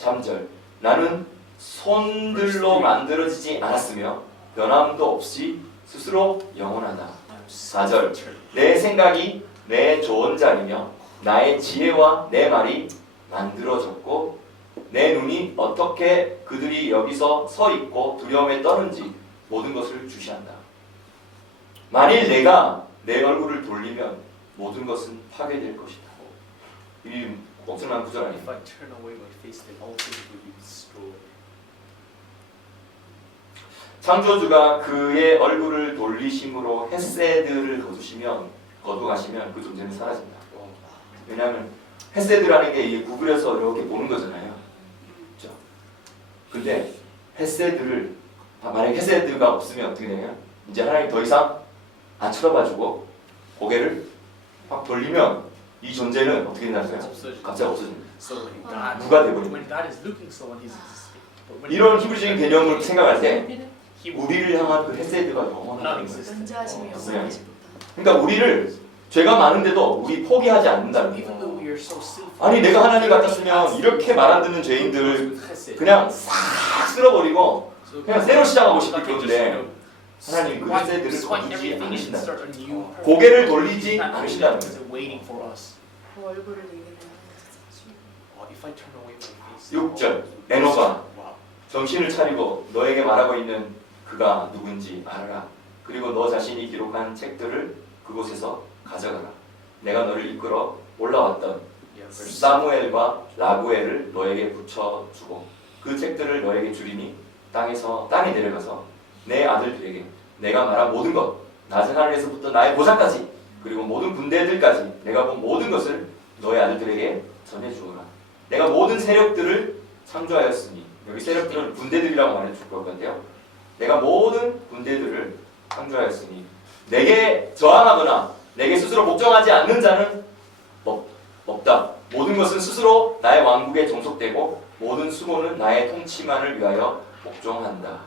3절 나는 손들로 만들어지지 않았으며 변함도 없이 스스로 영원하다. 4절 내 생각이 내 좋은 자리며 나의 지혜와 내 말이 만들어졌고 내 눈이 어떻게 그들이 여기서 서 있고 두려움에 떠는지 모든 것을 주시한다. 만일 내가 내 얼굴을 돌리면 모든 것은 파괴될 것이다. 이 엄청난 구절 아니에요? If I turn away my face, then all things will be destroyed. 창조주가 그의 얼굴을 돌리심으로 헤세드를 거두가시면 그 존재는 사라진다. 왜냐하면 헤세드라는 게 이게 구부려서 이렇게 보는 거잖아요. 그렇죠? 근데 헤세드를 만약에 헤세드가 없으면 어떻게 되냐면 이제 하나님 더 이상 안 쳐다봐주고 고개를 확 돌리면 이 존재는 어떻게 된다고요? 갑자기 없어집니다. So when God, 누가 돼버립니다. when God is looking, someone is existing. But when 이런 히브리적인 개념을 생각할 때 He will 우리를 향한 그 헤세드가 not 영원한 거예요. exist. 연자하심이 네. 영원하시보다. 그러니까 우리를 죄가 많은데도 우리 포기하지 않는다는 Even 거예요. though we are so sinful, 아니 내가 하나님 같았으면 이렇게 말 안 듣는 죄인들 그냥 싹 쓸어버리고 그냥 새로 시작하고 싶을 건데 하나님 그 헤세드를 거두지 않으신다. 고개를 돌리지 않으신다는 거예요. waiting for us. 그 얼굴을 내게 If I turn away my face, 6절 에노가 wow. 정신을 차리고 너에게 말하고 있는 그가 누군지 알아라. 그리고 너 자신이 기록한 책들을 그곳에서 가져가라. 내가 너를 이끌어 올라왔던 Yeah, verse 사무엘과 라구엘을 너에게 붙여주고 그 책들을 너에게 주리니 땅에 내려가서 내 아들들에게 내가 말한 모든 것 낮은 하늘에서부터 나의 보좌까지 그리고 모든 군대들까지 내가 본 모든 것을 너의 아들들에게 전해주어라. 내가 모든 세력들을 창조하였으니 여기 세력들은 군대들이라고 말해줄 것 같아요. 내가 모든 군대들을 창조하였으니 내게 저항하거나 내게 스스로 복종하지 않는 자는 없다. 모든 것은 스스로 나의 왕국에 종속되고 모든 수고는 나의 통치만을 위하여 복종한다.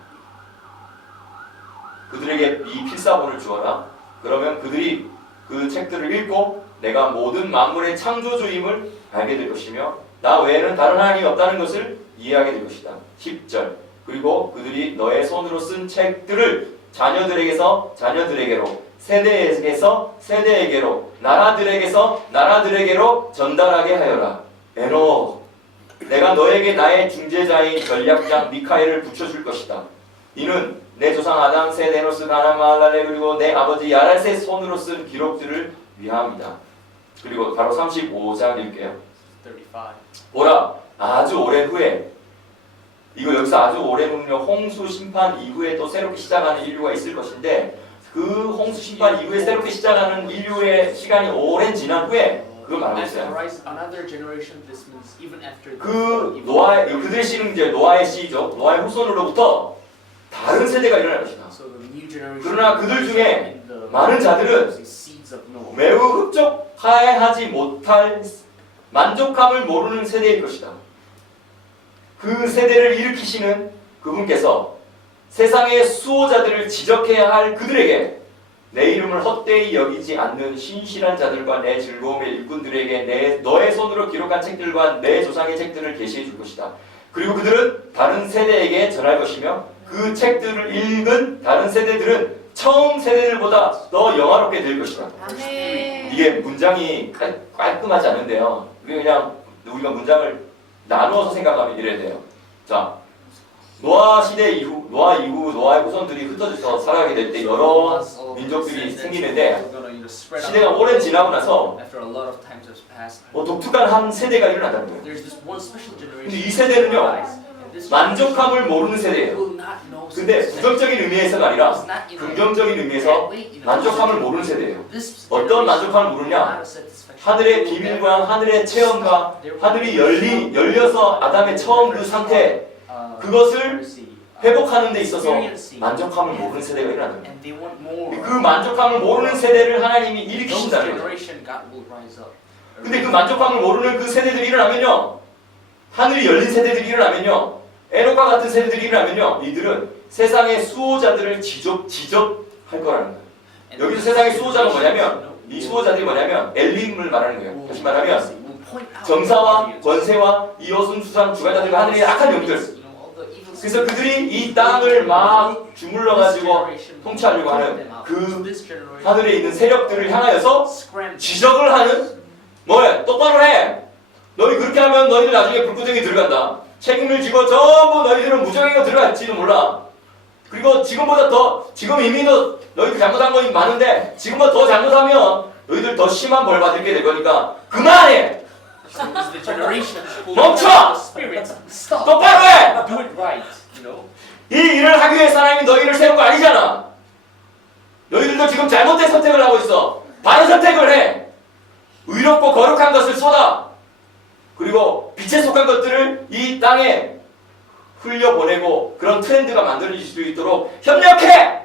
그들에게 이 필사본을 주어라. 그러면 그들이 그 책들을 읽고 내가 모든 만물의 창조주임을 알게 될 것이며 나 외에는 다른 하나님이 없다는 것을 이해하게 될 것이다. 10절 그리고 그들이 너의 손으로 쓴 책들을 자녀들에게서 자녀들에게로 세대에게서 세대에게로 나라들에게서 나라들에게로 전달하게 하여라. 에노 내가 너에게 나의 중재자인 전략장 미카엘을 붙여줄 것이다. 이는 내 조상 아담 셋 에노스 나남 마할랄레 그리고 내 아버지 야랄셋 손으로 쓴 기록들을 위함이다. 그리고 바로 35장 읽게요. 35. 보라 아주 오랜 후에 이거 여기서 아주 오랜 후면 홍수 심판 이후에 또 새롭게 시작하는 인류가 있을 것인데 그 홍수 심판 이후에 새롭게 시작하는 인류의 시간이 오랜 지난 후에 그걸 말하고 As 있어요. arise another generation, this means even after 그 노아의 그들의 씨는 이제 노아의 씨죠. 노아의 후손으로부터 다른 세대가 일어날 것이다. So the new generation. 그러나 그들 중에 and the 많은 자들은 seeds of Noah. 매우 흡족하지 못할 만족함을 모르는 세대일 것이다. 그 세대를 일으키시는 그분께서 세상의 수호자들을 지적해야 할 그들에게 내 이름을 헛되이 여기지 않는 신실한 자들과 내 즐거움의 일꾼들에게 너의 손으로 기록한 책들과 내 조상의 책들을 계시해 줄 것이다. 그리고 그들은 다른 세대에게 전할 것이며 그 책들을 읽은 다른 세대들은 처음 세대들보다 더 영화롭게 될 것이다. 아멘. 이게 문장이 깔끔하지 않은데요. 그냥 우리가 문장을 나누어서 생각하면 이래야 돼요. 자, 노아 시대 이후, 노아의 후손들이 흩어져서 살아가게 될 때 여러 민족들이 생기는데 시대가 오랜 지나고 나서 After a lot of times has passed, 독특한 한 세대가 일어난다는 거예요. there's this one special generation. 근데 이 세대는요, And this 만족함을 모르는 세대예요. will not know 근데 success. 부정적인 의미에서가 아니라 It's not in a 긍정적인 의미에서 bad way, you know. 만족함을 모르는 세대예요. This 어떤 generation 만족함을 will 모르냐? not have satisfaction. 하늘의 They will 비밀과 never 하늘의 체험과 stop. 하늘이 열려서 아담의 처음 그 상태 그것을 회복하는 데 있어서 만족함을 모르는 세대가 일어나는 거예요. And they want more. 그 만족함을 모르는 세대를 하나님이 Those 일으키신다는 거예요. generation God will rise up. 근데 그 만족함을 모르는 그 세대들이 일어나면요, 하늘이 열린 세대들이 일어나면요, 에녹과 같은 세대들이 일어나면요, 이들은 세상의 수호자들을 지적할 거라는 거예요. 여기서 세상의 수호자가 뭐냐면 이 수호자들이 뭐냐면 엘림을 말하는 거예요. 다시 말하면 정사와 권세와 이 어순수상 주관자들과 하늘의 악한 영들. 그래서 그들이 이 땅을 막 주물러 가지고 통치하려고 하는 그 하늘에 있는 세력들을 향하여서 지적을 하는 뭐야? 똑바로 해. 너희 그렇게 하면 너희들 나중에 불구덩이 들어간다. 책임을 지고 전부 너희들은 무정행가 들어갈지도 몰라. 그리고 지금보다 더 지금 이미 너희들 잘못한 거 많은데 지금보다 더 잘못하면 너희들 더 심한 벌 받게 될 거니까 그만해. 멈춰! 똑바로 해! Do it right, you know. 이 일을 하기 위해 하나님이 너희를 세운 거 아니잖아. 너희들도 지금 잘못된 선택을 하고 있어. 바른 선택을 해. 의롭고 거룩한 것을 쏟아. 그리고 빛에 속한 것들을 이 땅에 흘려보내고 그런 트렌드가 만들어질 수 있도록 협력해!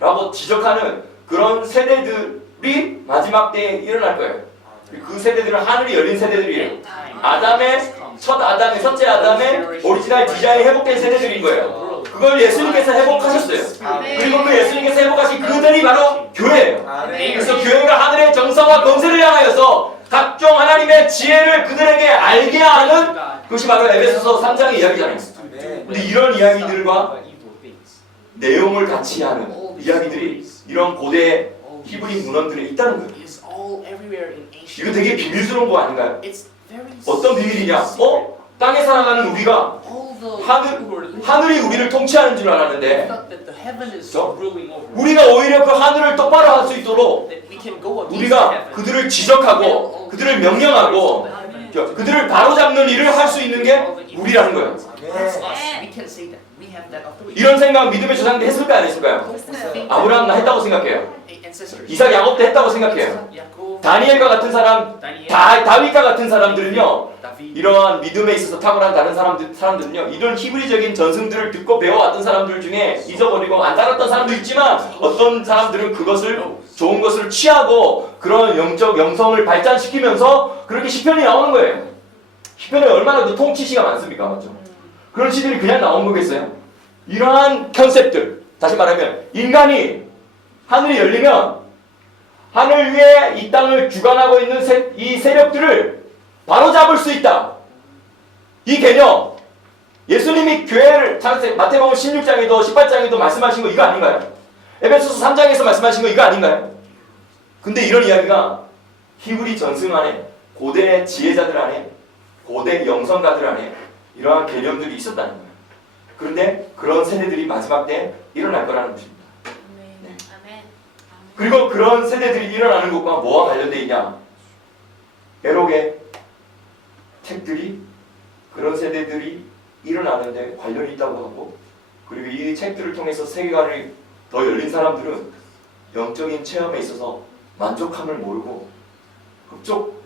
라고 지적하는 그런 세대들이 마지막 때에 일어날 거예요. 그 세대들은 하늘이 열린 세대들이에요. 아담의 첫째 아담의 오리지널 디자인이 회복된 세대들인 거예요. 그걸 예수님께서 회복하셨어요. 그리고 그 예수님께서 회복하신 그들이 바로 교회예요. 그래서 교회가 하늘의 정사와 권세를 향하여서 각종 하나님의 지혜를 그들에게 알게 하는 그것이 바로 에베소서 3장의 이야기잖아요. 근데 이런 이야기들과 내용을 같이 하는 이야기들이 이런 고대 히브리 문헌들에 있다는 거예요. 이거 되게 비밀스러운 거 아닌가요? 어떤 비밀이냐? 땅에 살아가는 우리가 하늘이 우리를 통치하는 줄 알았는데 우리가 오히려 그 하늘을 똑바로 할 수 있도록 우리가 그들을 지적하고 그들을 명령하고 그들을 바로잡는 일을 할 수 있는 게 우리라는 거예요. 이런 생각 믿음의 조상들 했을까요? 안 했을까요? 아브라함 나 했다고 생각해요. 이삭 야곱도 했다고 생각해요. 다니엘과 같은 사람, 다윗과 같은 사람들은요, 이러한 믿음에 있어서 탁월한 다른 사람들은요, 이런 히브리적인 전승들을 듣고 배워왔던 사람들 중에 잊어버리고 안 따랐던 사람도 있지만 어떤 사람들은 그것을 좋은 것을 취하고 그런 영적 영성을 발전시키면서 그렇게 시편이 나오는 거예요. 시편에 얼마나 그 통치시가 많습니까, 맞죠? 그런 시들이 그냥 나온 거겠어요? 이러한 컨셉들, 다시 말하면 인간이 하늘이 열리면 하늘 위에 이 땅을 주관하고 있는 이 세력들을 바로잡을 수 있다. 이 개념, 예수님이 교회를 마태복음 16장에도 18장에도 말씀하신 거 이거 아닌가요? 에베소서 3장에서 말씀하신 거 이거 아닌가요? 근데 이런 이야기가 히브리 전승 안에, 고대 지혜자들 안에, 고대 영성가들 안에 이러한 개념들이 있었다는 거예요. 그런데 그런 세대들이 마지막 때 일어날 거라는 것입니다. 그리고 그런 세대들이 일어나는 것과 뭐와 관련되어 있냐? 에록의 책들이 그런 세대들이 일어나는데 관련이 있다고 하고, 그리고 이 책들을 통해서 세계관이 더 열린 사람들은 영적인 체험에 있어서 만족함을 모르고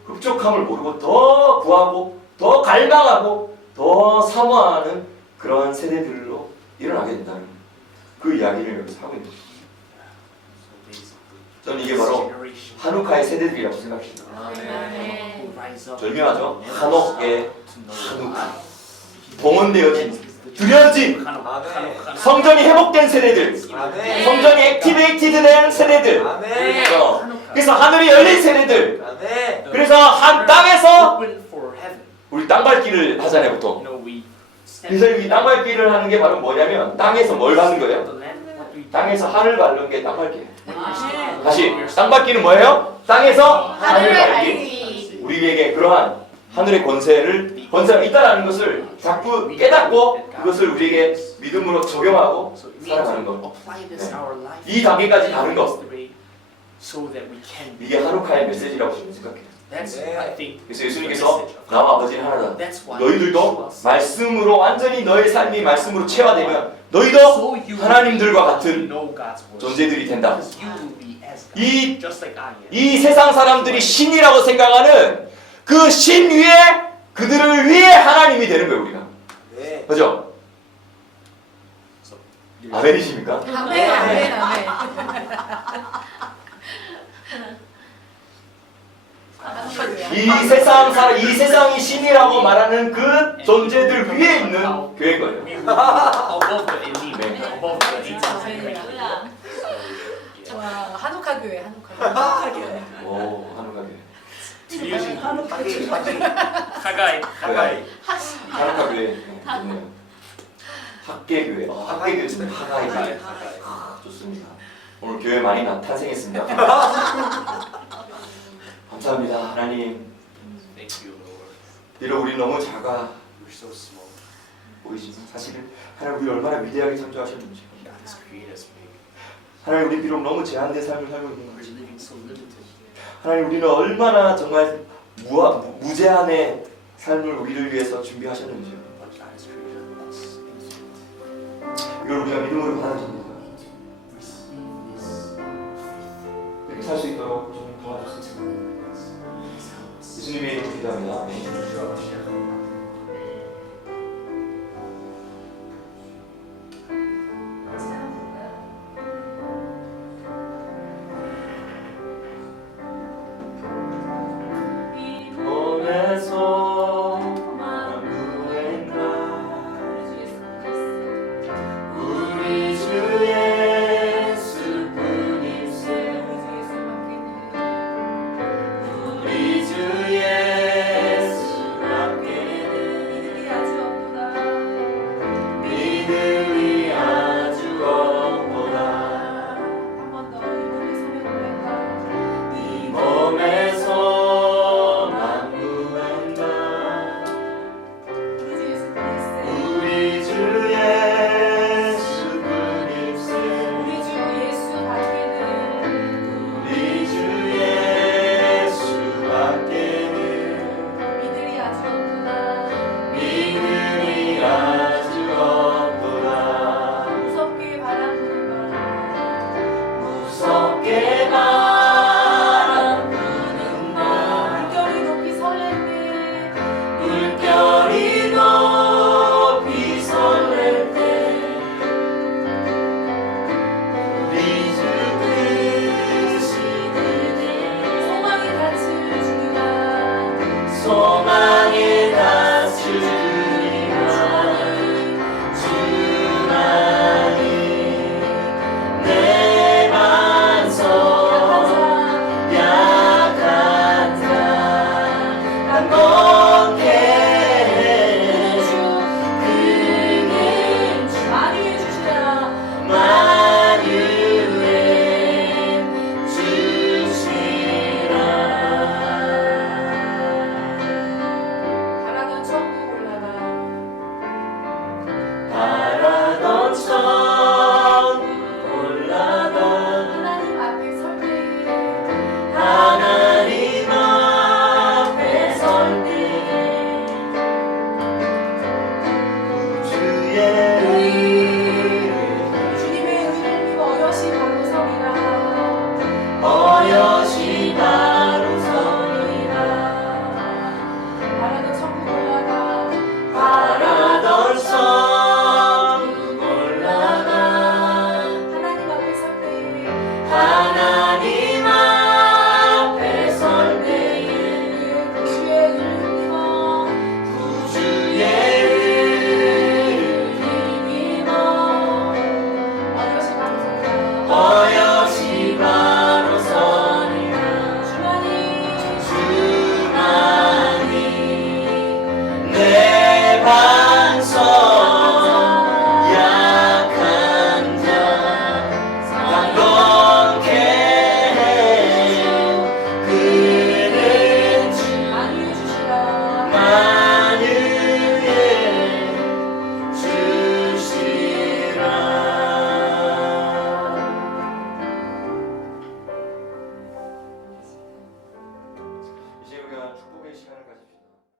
흡족함을 모르고 더 구하고 더 갈망하고 더 사모하는 그런 세대들로 일어나게 된다는 그 이야기를 여기서 하고 있는 것입니다. 저는 이게 바로 한우카의 세대들이라고 생각합니다. 절묘하죠? 한옥의 한우카, 동원되어진, 들여진, 성전이 회복된 세대들, 성전이 액티베이티드된 세대들, 그래서 하늘이 열린 세대들, 그래서 한 땅에서 우리 땅밟기를 하잖아요, 보통. 그래서 이 땅밟기를 하는 게 바로 뭐냐면 땅에서 뭘 밟는 거예요? 땅에서 하늘 밟는 게 땅밟기예요. 다시, 땅밟기는 뭐예요? 땅에서 하늘 밟기. 우리에게 그러한 하늘의 권세가 있다는 것을 자꾸 깨닫고 그것을 우리에게 믿음으로 적용하고 살아가는 것. 이 단계까지 가는 것. 이게 하루카의 메시지라고 저는 생각해요. 그래서 예수님께서 나와 아버지는 하나다. 너희들도 말씀으로 완전히 너의 삶이 말씀으로 체화되면 너희도 하나님들과 같은 존재들이 된다. 이 세상 사람들이 신이라고 생각하는 그 신 위에 그들을 위해 하나님이 되는 거예요, 우리가. 그죠? 아멘이십니까? 아멘. 이 세상이 신이라고 말하는 그 존재들 위에 있는 교회인 거예요. 와, 한옥화 교회, 한옥화 교회. 오, 한우가 교회. Haggai. 한우가 교회. 좋네요. 학계교회. 학계교회 있습니다. 하가이. 좋습니다. 오늘 교회 많이 탄생했습니다. 감사합니다, 하나님. Thank you, Lord. 비록 우리 너무 작아 We're so small. 보이지만 사실은 하나님 우리 얼마나 위대하게 창조하셨는지. God has created us big. 하나님 우리 비록 너무 제한된 삶을 살고 있는 We're 거지. living so limited. 하나님 우리는 얼마나 정말 무제한의 삶을 우리를 위해서 준비하셨는지. But God has created us infinite. 이걸 우리가 믿음으로 받아줍니다. Receive this. 이렇게 살 수 있도록 좀 도와주세요. 예수님의 이름으로 기도합니다. 아멘.